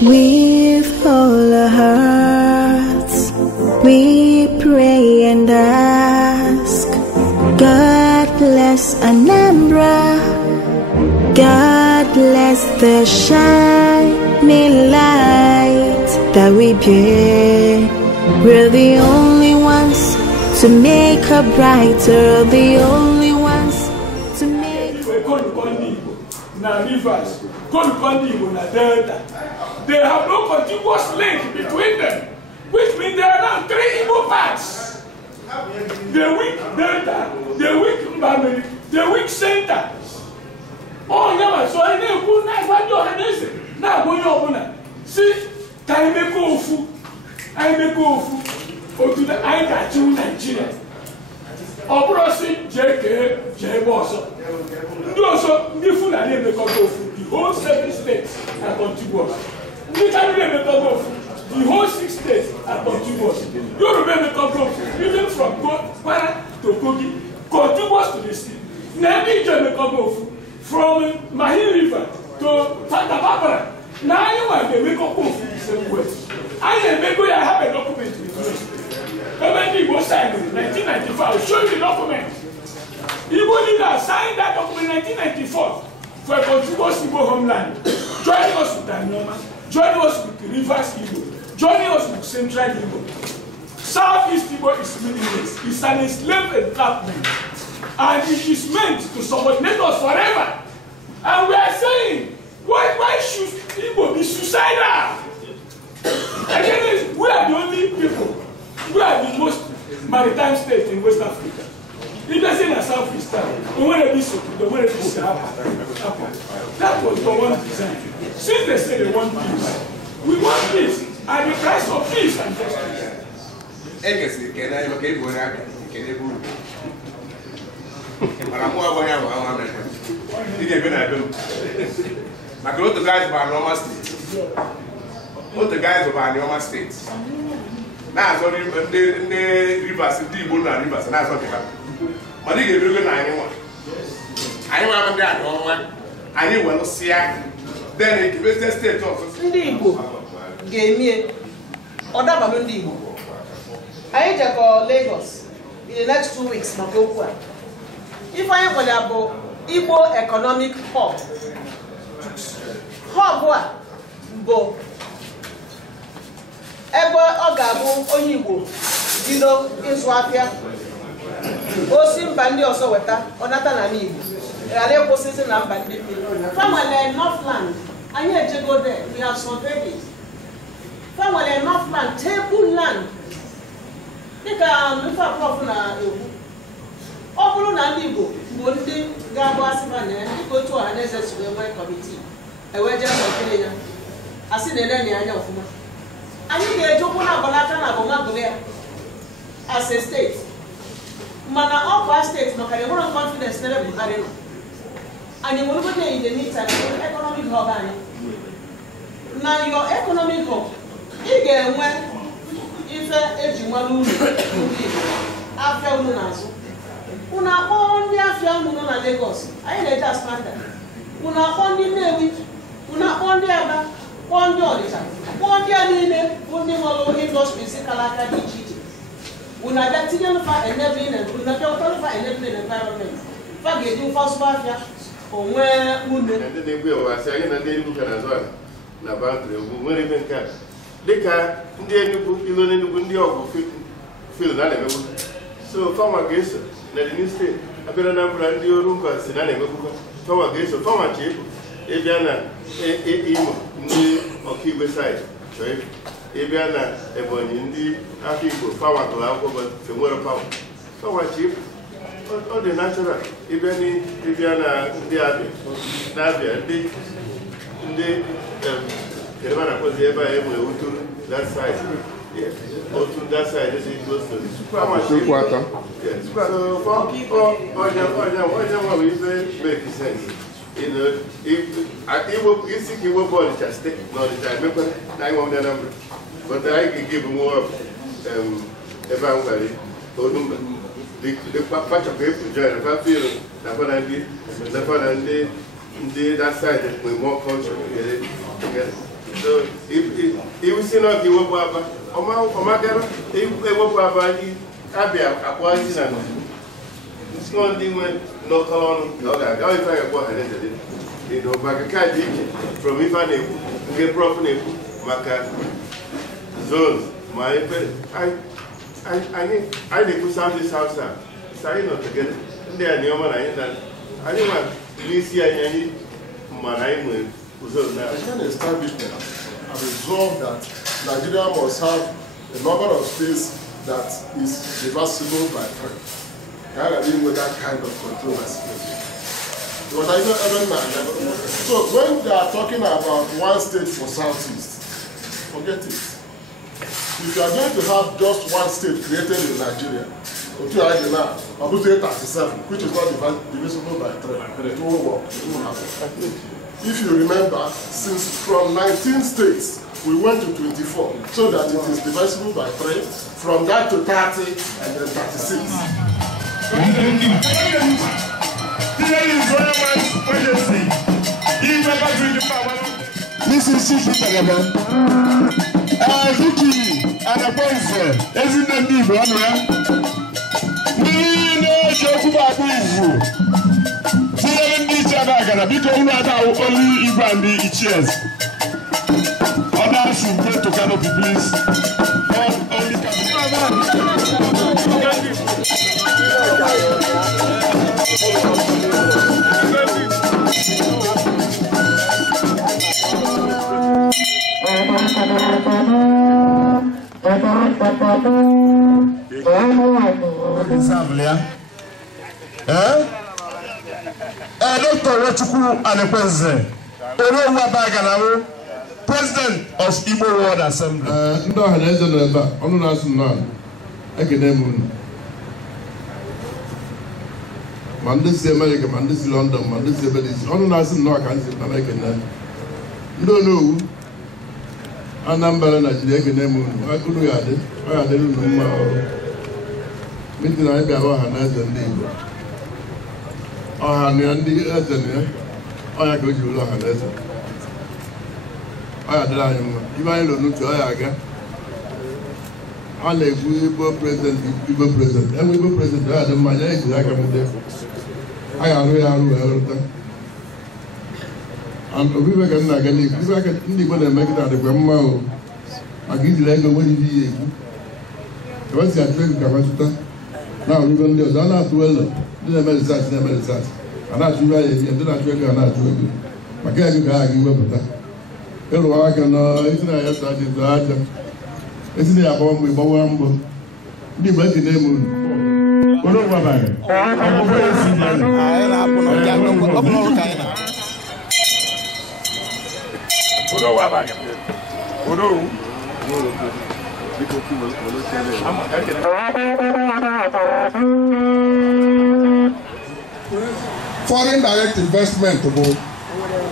With all our hearts, we pray and ask. God bless Anambra. God bless the shining light that we bear. We're the only ones to make her brighter. The only ones to make her na rivers, na delta. They have no contiguous link between them, which means there are now 3 Igbo parts. The weak delta, the weak Mbamiri, the weak center. Oh, yeah, so I know who not now going on. See, I make go or to the I got you Nigeria. Operation J Boss. Do also different and make go the whole 7 states are contiguous. We can make go the whole 6 states are contiguous. You remember go even from Kwara to Kogi, contiguous to the sea. Now we can make go from Mahim River to Tababara. Now you want to make go the same way. I have a document with me. When Igbo signed in 1995, I'll show you the document. Igbo leaders signed that document in 1994 for a contiguous Igbo homeland. Joining us with Danioma, joining us with Rivers Igbo, joining us with Central Igbo. Southeast Igbo is meaningless. It's an enslaved encampment. And it is meant to subordinate us forever. And we are saying, why should Igbo be suicidal? Again, we are the only people. We are the most maritime state in West Africa. It doesn't have Southeast we want to be so. That was the one design. Since they say they want peace, we want peace at the price of peace and justice. What the guys of Anioma State. Now, so the rivers, the Igbo rivers, and that's what they have. But they give you anyone. I want that one. I want to see then it gives the state also. Igbo gave me other than Igbo. I just go Lagos in the next 2 weeks. If I am about Igbo economic hub, what? Ebe ọ ga-abụ onye Igbo bido ịzụ afịa osi mba ndị ọzọ weta ọnata na Igbo ghara ịkwụsịsị na mba ndị family Northland anyị ejego there we have surveyed it family Northland table land dịka ife prof na egwu ọ bụrụ na ndị Igbo bụ ndị ga-agba asịba na dịka otu ọha na eze si wee nwee kọmitii eweje n'okiri ya asị na-ele anya ọfụma anyị ga-ejekwu na abalaka na abụmabụrụ ya as a state mana ọkwa steeti maka na enwere confidence n'ebe Buhari nọ anyị nwere obodo in the meantime economic hub anyị na your economic hub ị ga-enwe ife eji nwere uru ndị afịa unu n'azụ unu akpọ ndị afịa unu nọ na Lagos anyị na-eji as standard unu akpọ ndị Nnewi unu akpọ ndị Aba kpọọ ndị Ọnịcha kpọọ ndị a niile bụ ndị nwere industries kala aka dị iche iche unu abịa tinye nfa enabling environment fa ga-eji mfa ọsụba afịa onwe ume ndị na-egbu ewasị anyị na ndị Enugu ka na-azụ ala na bankịrị egwu nwere ebe nke a dịka ndị Enugu ilo n'Enugu ndị ọgụ fil na na-emegbu so fama ga-eso na the new state abịara na mbụra ndị ọrụ mba si na na-emegbukwa fama ga-eso fama chi ịbịa na Imo ndị ọkaigwe saịdị chọọ ịbịa na Ebonyi ndị afọ Igbo fama gụrụ akwụkwọ nwere fama chi ọ dị natural ịbịa na ndị Abịa ndị kedụ na-akpọzi ebe a enwere uturu that side otu that side dị close to the onye nwe ife make sense isi ka iwepụ Ọnịcha steeti na Ọnịcha emekwa na anyị nwe Anambra but anyị ga-ege bụ nwa ebe ahụ gwara Olumba kpachapụ efu join na fafiro na ndị that side with more culture together. So isi na ọka iwepụ aba ọmagara ewepụ aba abịa akpọ isi na nọ ndị nwe n'ọkọrọ ọnụ ka ọ ga-aga ife a ga-akpọ ha na-ejede ịdọ maka kaadị iche from ife a na-ekwu nke prof na-ekwu maka zones ma ebe anyị na-ekwu south south anyị nọ tegede ndị a niọma na anyị nwa n'isi anyị ma na anyị nwere zone na I can establish and resolve that Nigeria must have a number of states that is divisible by 3. I are dealing with that kind of controversy. But I know so when they are talking about one state for Southeast, forget it. If you are going to have just one state created in Nigeria, obviously 37, which is not divisible by 3, it won't work. It won't happen. If you remember, since from 19 states, we went to 24, so that it is divisible by 3, from that to 30, and then 36. This is Chief Tagaman. Vicky and a boyfriend, isn't that deep, right? We know Jokuba Bifu. Because we are only even the chairs. Others should go to Canopy, please. Only Dr. Rochukwu Anekwenze, President of Igbo World Assembly. Ndị ọha na eze nọ ebe a, ọnụ na-asụ nnọọ ekene m unu. Ma ndị si America, ma ndị si London, ma ndị si ebe dị iche, ọnụ na-asụ nnọọ ka ndị na ekene. Ndị Onowu, Anambra Nigeria ekene m unu. Unu ga-adị, ọ ga-adịrị unu mma ọrụ. Mitin anyị bịara ọha na eze ndị Igbo. Ọha na ndị eze na ya, ọ ya ka o ji ụlọ ọha na eze. Ọ dịrị anyị mma. Ibe anyị lụrụ n'uche ọ ya aga. Ọ na-ekwu Igbo president. Enwe Igbo president ọ ya dị mma, ya ejiri aka m dị. A ga-arụ ya arụ wee rụta. Obibe ka m na-aga n'ihu. Ibe aka ndị Igbo na-emegide adịkwa mma o. Maka ijiri ego nwere ihe ihe ekwu. Ebe si achụ ego ka metụta. Na-arụ ibe ndị ọzọ. A na-atụ elo. Ndị na-eme research na-eme research. A na-achụ ibe anyị eme. Ndị na-achụ ego a na-achụ ego. Maka ego ka ha ga-iwepụta. Elu aka na isi na ya sa dị aja. Esi na ya agbawa mbọ ịgbawa mbọ. Ndị Igbo esi na-eme unu. Odo gwa banyere. Ọgbụgbọ esi nyere. Anyị na-apụ na ọbịa ọbụla ka anyị na. Odo gwa banyere. Odo. Foreign direct investment bụ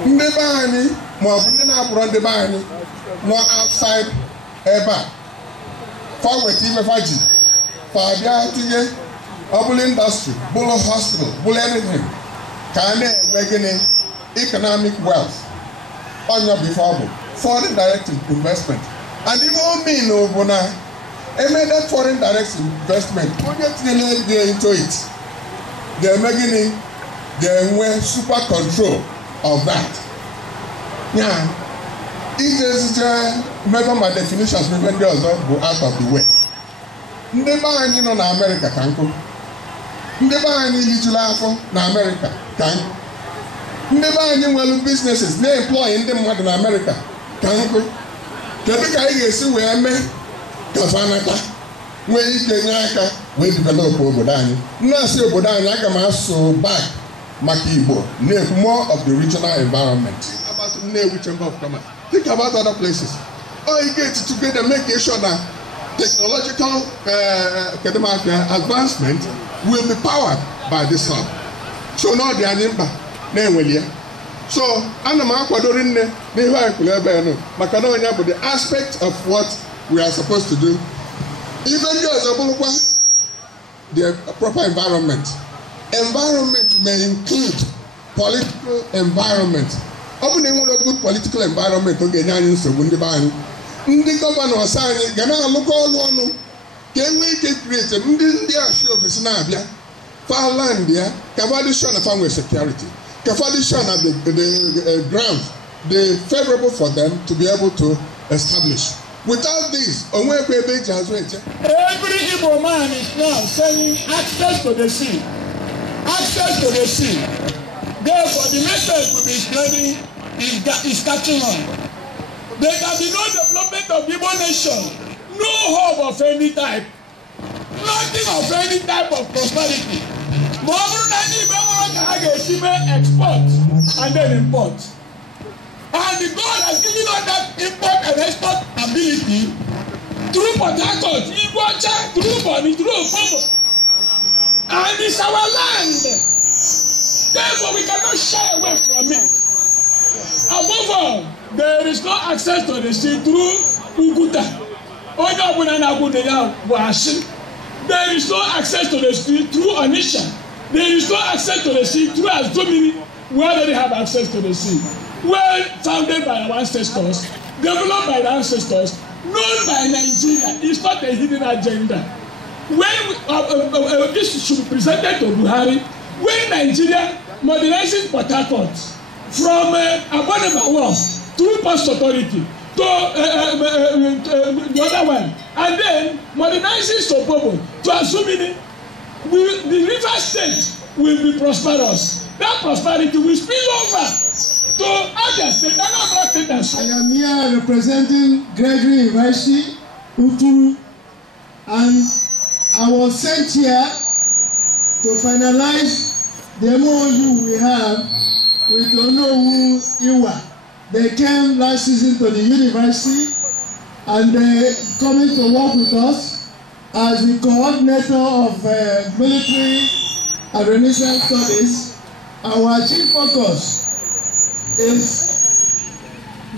ndị be anyị ma ọ bụ ndị na-apụrụ ndị be anyị nọ outside ebe a fa weta imefa ji fa bịa tinye ọbụla industry bụlụ hospital bụlụ anything ka a na-enwe gịnị economic wealth onye bụ ife ọ bụ foreign direct investment and ife o mean bụ na emede foreign direct investment onye tinyela ego into it ga-eme gịnị ga-enwe super control of that. Yeah, it is member my definitions maybe ndị ọzọ bụ out of the way. Ndị be anyị nọ na America ka nkụ. Ndị be anyị lijuru afọ na America ka nkụ. Ndị be anyị nwere businesses na-employ ndị mmadụ na America ka nkụ. Kedu ka anyị ga-esi wee mee ka fanata nwee ike nye aka wee develop obodo anyị. Nna-asị obodo anyị aga m asụ back maka Igbo na-ekwu more of the regional environment. Nnewi Chamber of Commerce. Think about other places. All you get together, make sure that technological advancement will be powered by this hub. So now the Animba, so I'm akwadoring the aspect of what we are supposed to do. Even the proper environment. Environment may include political environment. Opening a good political environment okay, ndị gọvanọs anyị ga na-alụkọ ọrụ ọnụ ka e nwee ike create ndị achị ofesi na-abịa farland ya ka fadishon na family security ka fadishon na the ground the favorable for them to be able to establish. Without this, every Igbo man is now saying access to the sea. Access to the sea. Therefore, the message will be spreading is catching on. There can be no development of Igbo nation, no hope of any type, nothing of any type of prosperity. Export and then import. And God has given us that import and export ability through Port Harcourt, Iguacha, through Bonny, through Opobo. And it's our land. Therefore, we cannot shy away from it. Above all, there is no access to the sea through Uguta. There is no access to the sea through Onisha. There is no access to the sea through Azumini. We already have access to the sea. Well founded by our ancestors, developed by the ancestors, known by Nigeria. It's not a hidden agenda. When this should be presented to Buhari, when Nigeria modernizes Port Harcourt from Abonema Wharf through Post Authority to the other one, and then modernizes Opobo to Azumini, the river state will be prosperous. That prosperity will spill over to other states, another state. I am here representing Gregory University, Uturu, and I was sent here to finalize the MOU we have with Onowu Iwa. They came last season to the university and they coming to work with us as the coordinator of military and Renaissance studies. Our chief focus is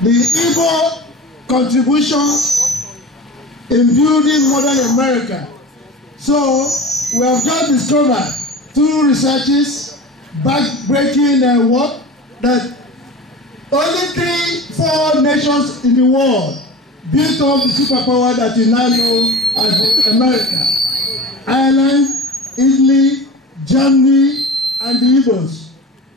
the Igbo contributions in building modern America. So we have just discovered through researches, back-breaking work, that only 3-4 nations in the world built up the superpower that you now know as America. Ireland, Italy, Germany, and the Igbos.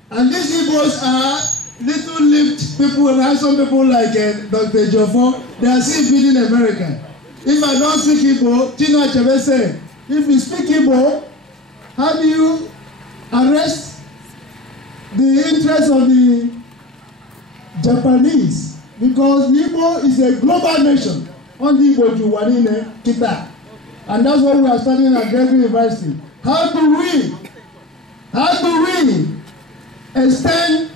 And these Igbos are little-lipped people, and handsome people like Dr. Jofo. They are still building America. If I don't speak Igbo, Tino Achebe said, if you speak Igbo, how do you arrest the interest of the Japanese? Because Igbo is a global nation. On the Igbo Juwanine Kita. And that's what we are studying at Gregory University. How do we extend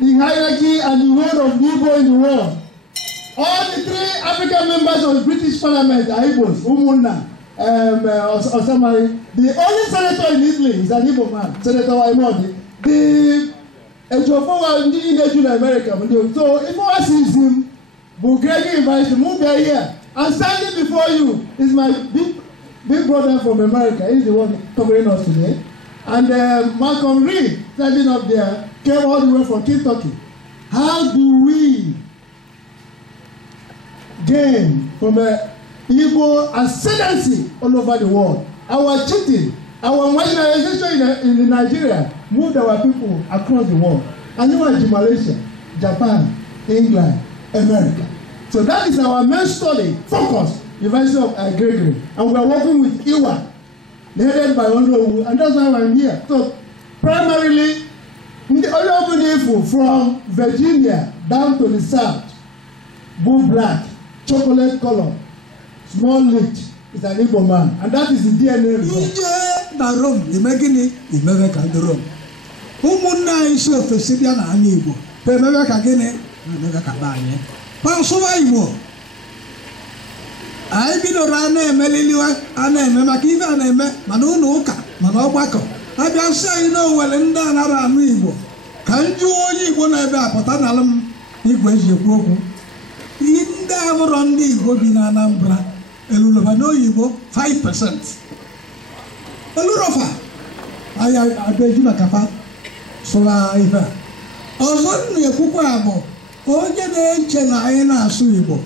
the hierarchy and the role of Igbo in the world? All the 3 African members of the British Parliament are Igbos, Umunna, Osamari. The only senator in Italy is an Igbo man, Senator Waimodi. The Ejiofor in America. So if I see him, Gregory University, move here. And standing before you is my big brother from America. He's the one covering us today. And Malcolm Reed, standing up there, came all the way from Kentucky. How do we gain from Igbo ascendancy all over the world? Our cheating, our marginalization in Nigeria moved our people across the world. And even to Malaysia, Japan, England, America. So that is our main study, focus, University of Gregory. And we are working with Iwa, headed by Onowu, and that's why I'm here. So primarily, from Virginia down to the south, blue black, chocolate color, small lipped, is an Igbo man, and that is the DNA result. Na Rome, imegini imeweka ndi Rome. Umunna isi ofesi bia na anyị Igbo. Pe imeweka gini imeweka banye. Pa sowa Igbo. Anyị bidoro ana-eme liliwa, ana-eme maka ife ana-eme mana ụlọ ụka mana ọgbakọ. Abịa nsị anyị na Owere ndị anara anụ Igbo. Ka njụ onye Igbo na-ebe apụta n'ala m Igbo eji ekwu okwu. Ihe ndị abụrọ ndị Igbo bi na Anambra elulọba n'oyibo 5%. Elurofa anyị abịaji maka fa sụra ife a. Ọzọ na-ekwukwa abụ onye na-eche na anyị na-asụ Igbo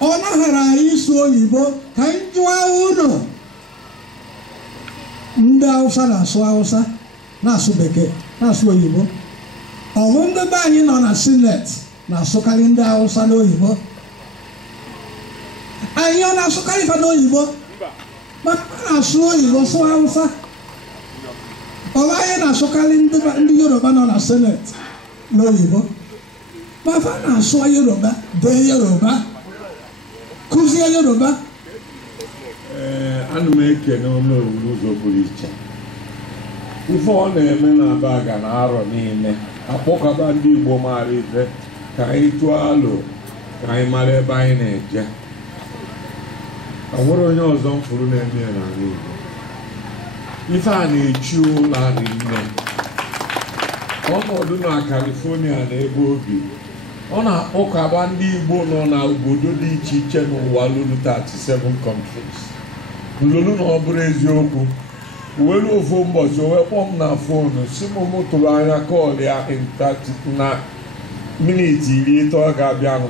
ọ naghara anyị ịsụ oyibo ka anyị jụọ ụlọ ndị Hausa na-asụ Hausa na-asụ Bekee na-asụ oyibo ọwụ ndị be anyị nọ na sineti na-asụkarị ndị Hausa n'oyibo anyị ọ na-asụkarị fa n'oyibo mana a na-asụ oyibo sụ Hausa ọwa anyị na-asụkarị ndị Yoruba nọ na sineti n'oyibo ma fa na-asụ Yoruba dee Yoruba kụzie Yoruba. Ana m ekene ụlọ n'ụzọ pụrụ iche ife ọ na-eme na Baga na arọ niile akpọkọba ndị Igbo mara ife ka anyị tụọ alụ ka anyị mara ebe anyị na-eje. O nwere onye ọzọ m fụrụ na-eme ya n'ala Igbo. Ife a na-echi ụlọ adị nne ọnọdụ na California na ebe obi ọ na-akpọkọba ndị Igbo nọ na obodo dị iche iche n'ụwa lụrụ 37 countries. Lulu na ọ bụrụ eziokwu welu ofu ụbọchị o wee kpọọ m na fonu si m tụrụ anya kọl ya na miniti 30 ọ ga-abịanụ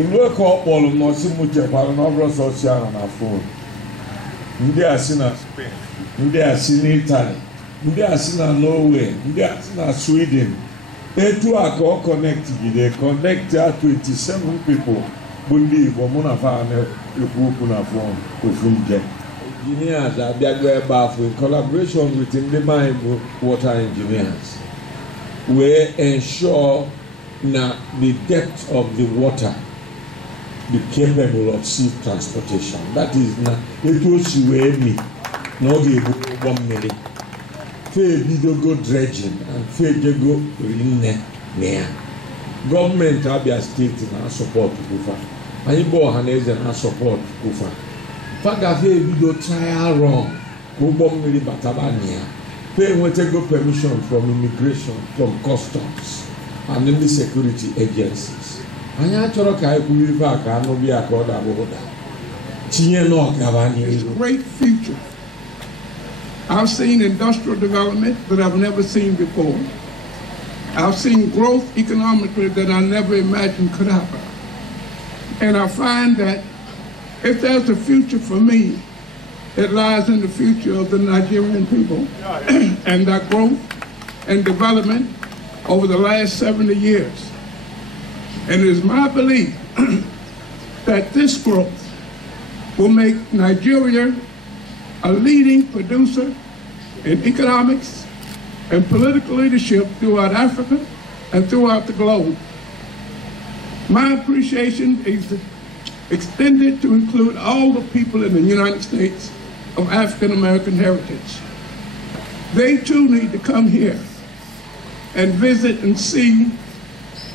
ilue ka ọ kpọrọ m nọsi m chekwara na ọ bụrụ sọsi ahụ na fonu. Ndị a si na Spain, ndị a si na Italy, ndị a si na Norway, ndị a si na Sweden. Etu a ka ọ kọnektigide kọnekti a 27 people bụ ndị Igbo mụ na fa na-ekwu okwu na fon ofu nje. Engineers abịago ebe afọ in collaboration with ndị anyị bụ water engineers wee ensure na the depth of the water be capable of sea transportation. That is na etu o si wee mi na ọ ga-ebu ụgbọ mmiri fe ebidogo dredging and fe ejego rinne na ya. Gọọmenti Abia steeti na-asọpọtụ Kufa, anyị bụ ọha na eze na-asọpọtụ Kufa. Fagafe ebido trial run ka ụgbọ mmiri bataba na ya fe enwetago permission from immigration, from customs and ndị security agencies. Anyị achọrọ ka anyị kwuru ife a ka anụ bịa ka ọ dabụ ụda tinye n'ọgaba n'ihu. Great future. I've seen industrial development that I've never seen before. I've seen growth economically that I never imagined could happen. And I find that if there's a future for me, it lies in the future of the Nigerian people and that growth and development over the last 70 years. And it is my belief that this growth will make Nigeria a leading producer in economics and political leadership throughout Africa and throughout the globe. My appreciation is extended to include all the people in the United States of African American heritage. They too need to come here and visit and see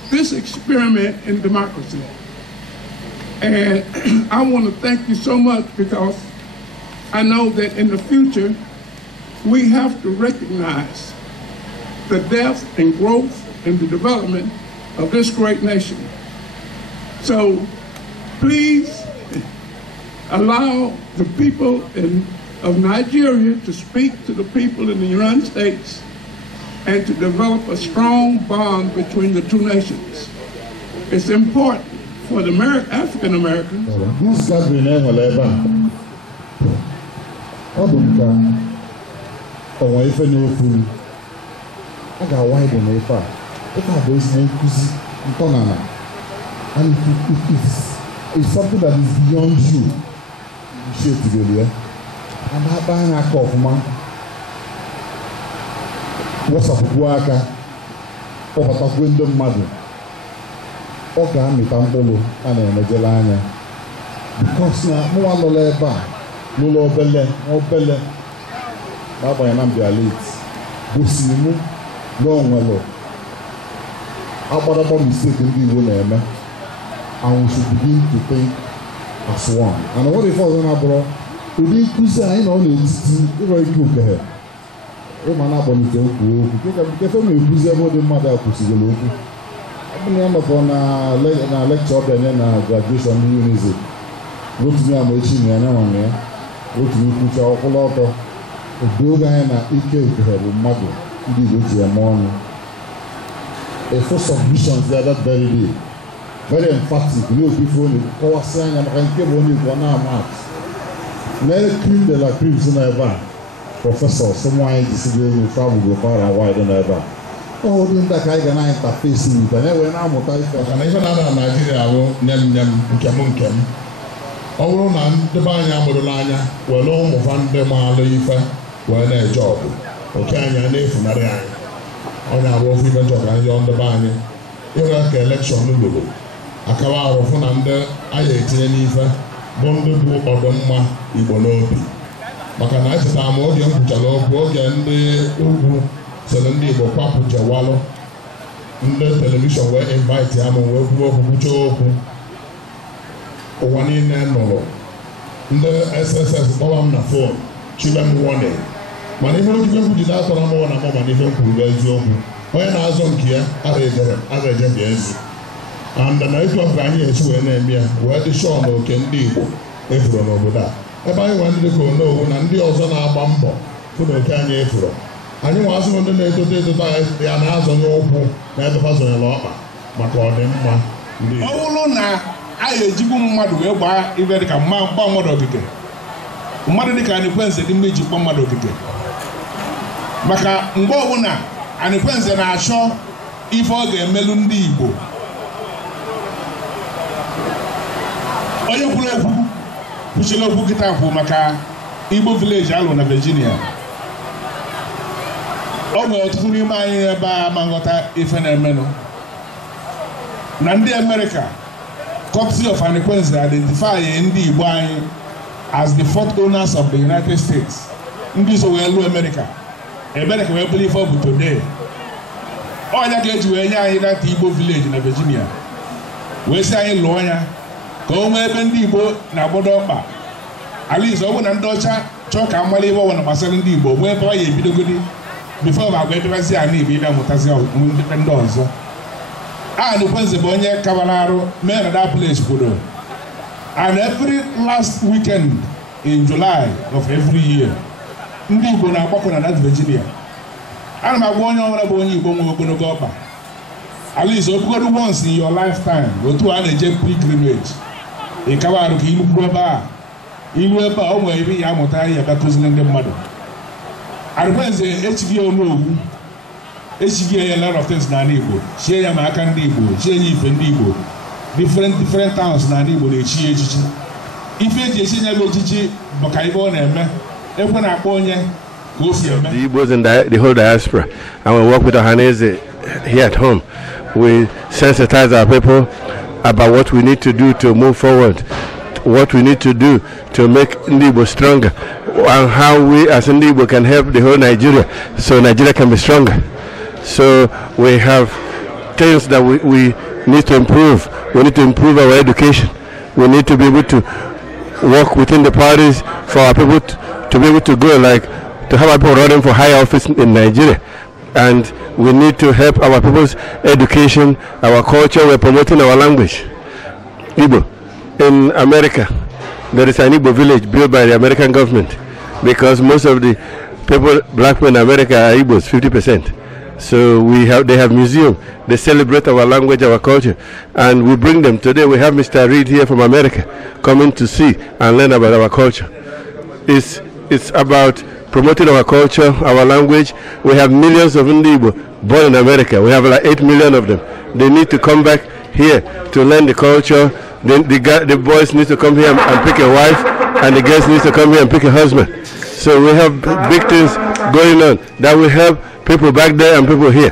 this experiment in democracy. And I want to thank you so much because I know that in the future, we have to recognize the depth and growth and the development of this great nation. So please allow the people of Nigeria to speak to the people in the United States and to develop a strong bond between the two nations. It's important for the African Americans. This gathering ọ bụ nke ọnwa ife na-efu a ga-awa Igbo na ife a bụ ezigbo nkuzi ntọnala, and it's something that is beyond you. Share ya and akpa anya aka ọfụma wasapụkwu aka kpọbatakwu ndị mmadụ ọ ga-amịta mkpụrụ a na-emejele anya because na mụnwa nọrọ ebe a n'ụlọ obele n'agbanyeghị na mbịa late gosiri mụ na onwere agbadagba mistake ndị Igbo na-eme, and we should begin to think as one. And what if ọzọ na-abụrụ ụdị nkụzi anyị na ọ na-etiti ịrọ ike okehe ịma na-akpọlite okwu okwu kefe ma ekwuzi ebe ụdị mmadụ a kwụsịgoro okwu. Ọ bụ na ya nọkọ na lekchọ ọ bịanye na graduation n'Unizik Rotimi Amaechi na ya nyanwa ya Rotimi kwucha ọkwụla ọtọ oge oge anyị na ike okehe bụ mmadụ ndị Igbo ji eme ọnụ. A full submission the other very day. very emphatic n'obife onye kọwasị anya maka nke bụ onye Igbo na-amat na-ekiri de la crib si n'ebe a prọfesọ sọmụanyị jisiri elu fabụgo fara wide n'ebe a ọ dị ndị ka anyị ga na-interface with anyị wee na-amụta ife maka na ife na-ada na Naịjirịa bụ nye m nke m ọ bụrụ na ndị be anyị amụrụla anya were ụmụfa ndị maalụ ife wee na-eje ọgụ oke anya na-efunarị anyị onye abụọ ofe ife njọ ka anyị ndị be anyị ịhụra ka elekshọn lụrụ akawa arụ fụ na ndị anyị etinye n'ife bụ ndị bụ ọdịmma Igbo n'obi maka na echetara m oge m kwuchara okwu oge ndị ugwu sịrị ndị Igbo kwapụ jewalụ ndị telivishọn wee invite ya ma wee kwuo okwu kwuchie okwu ụwa niile nụrụ ndị SSS kpọrọ m na fon chibe m warning mana ihe oge m jide atọrọ m na mụ mana ife m kwuru bụ eziokwu onye na-azọ nke ya ara eje bịa ezi and na etu ọfụ anyị esi wee na-eme ya wee dị shọọ na oke ndị Igbo efuru n'obodo a ebe anyị nwere ndị ka onowu na ndị ọzọ na-agba mbọ fụ na oke anyị efuru anyị nwe azụghị ndị na-etoto ya na-azọnye ụkwụ na ebefa zonyere ọkpa maka ọdịmma ndị Igbo. Ọ bụrụ na anyị ejigbu mmadụ wee gbaa ibe dịka mgba mmadụ ogige mmadụ dịka Anịkwenze dị mma iji kpọọ mmadụ ogige maka mgbe ọbụla Anịkwenze na-achọ ife ọ ga-emelu ndị Igbo onye kwuru okwu kwuchiri okwu kịta kwụ maka Igbo village alụ na Virginia ọ nwere ọtụtụ n'ime anyị ebe a ma nghọta ife na-emenụ na ndị Amerịka courtesy of Anịkwenze identify ndị Igbo anyị as the fourth owners of the United States ndị so wee lụọ America ebere ka wee bụrụ ife ọ bụ today ọnya ka eji wee nye anyị data Igbo village na Virginia wee sị anyị lụọ ya ka o nwee ebe ndị Igbo na-agbodo ọkpa alize ọ bụ na ndị ọcha chọọ ka amala ibe ọbụla gbasara ndị Igbo nwee ebe ọ ya ebidogodi bifo ma agwa ebebazi ana Igbo ịbịa mụtazi ndị ọzọ Anịkwenze bụ onye kabara arụ mee na that place kwudo and every last weekend in July of every year ndị Igbo na-agbakọ na that Virginia ana m agwa onye ọbụla bụ onye Igbo nwe ogologo ọkpa at least obugodo once in your lifetime otu a na-eje pilgrimage ịkaba arụ ka ilu ebe a o nwere ebe ya amụta ya ebe kụziri ndị mmadụ. Anịkwenze echighị onowu echighị ya a lot of things n'ala Igbo chie ya ma aka ndị Igbo chie ya ife ndị Igbo different towns n'ala Igbo na-echi ya echichi ife eji echi ya bụ echichi bụ ka ibe ọ na-eme ekwe na-akpọ onye ka o si eme. The Igbos in the whole diaspora, and we work with Ohanaeze here at home. We sensitize our people about what we need to do to move forward, what we need to do to make Igbo stronger, and how we as Igbo can help the whole Nigeria so Nigeria can be stronger. So we have things that we need to improve. We need to improve our education. We need to be able to work within the parties for our people to be able to go, like to have our people running for higher office in Nigeria. And we need to help our people's education, our culture. We're promoting our language. Igbo. In America, there is an Igbo village built by the American government because most of the people, black men in America, are Igbos, 50%. So they have museum. They celebrate our language, our culture, and we bring them. Today we have Mr. Reed here from America coming to see and learn about our culture. It's about promoting our culture, our language. We have millions of Igbo born in America. We have like 8 million of them. They need to come back here to learn the culture. The boys need to come here and pick a wife, and the girls need to come here and pick a husband. So we have big things going on that will help people back there and people here.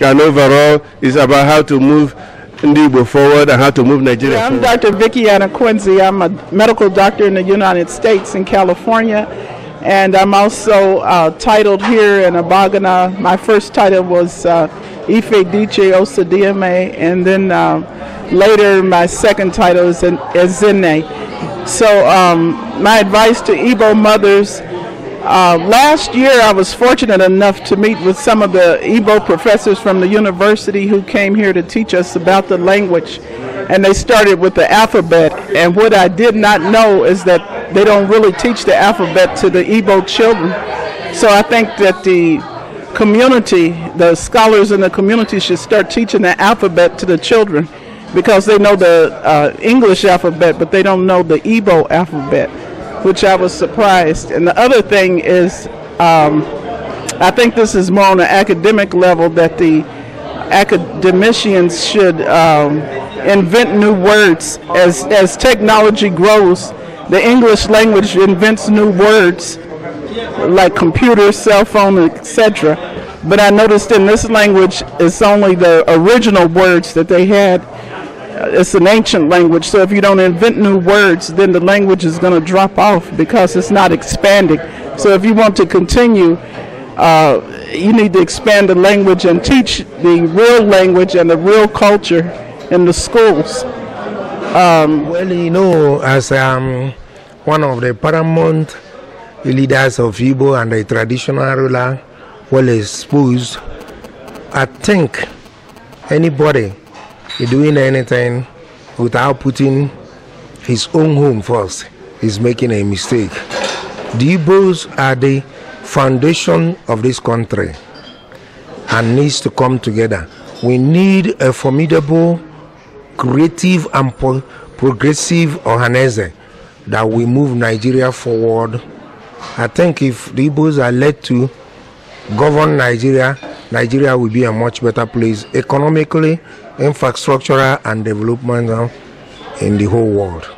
And overall, it's about how to move Igbo forward and how to move Nigeria forward. I'm Dr. Vicki Anịkwenze. I'm a medical doctor in the United States in California. And I'm also titled here in Abagana. My first title was Ife Diche Osadime, and then later my second title is Ezine. So my advice to Igbo mothers, last year I was fortunate enough to meet with some of the Igbo professors from the university who came here to teach us about the language. And they started with the alphabet, and what I did not know is that they don't really teach the alphabet to the Igbo children. So I think that the community, the scholars in the community should start teaching the alphabet to the children, because they know the English alphabet, but they don't know the Igbo alphabet, which I was surprised. And the other thing is, I think this is more on an academic level, that the academicians should invent new words. As technology grows, the English language invents new words like computer, cell phone, etc. But I noticed in this language, it's only the original words that they had. It's an ancient language, so if you don't invent new words, then the language is going to drop off because it's not expanding. So if you want to continue, you need to expand the language and teach the real language and the real culture in the schools. Well, you know, as one of the paramount leaders of Igbo and the traditional ruler, well exposed, I think anybody doing anything without putting his own home first is making a mistake. The Igbos are the foundation of this country and needs to come together. We need a formidable, creative and progressive Ohanese that will move Nigeria forward. I think if the Igbos are led to govern Nigeria, Nigeria will be a much better place economically, infrastructural and development in the whole world.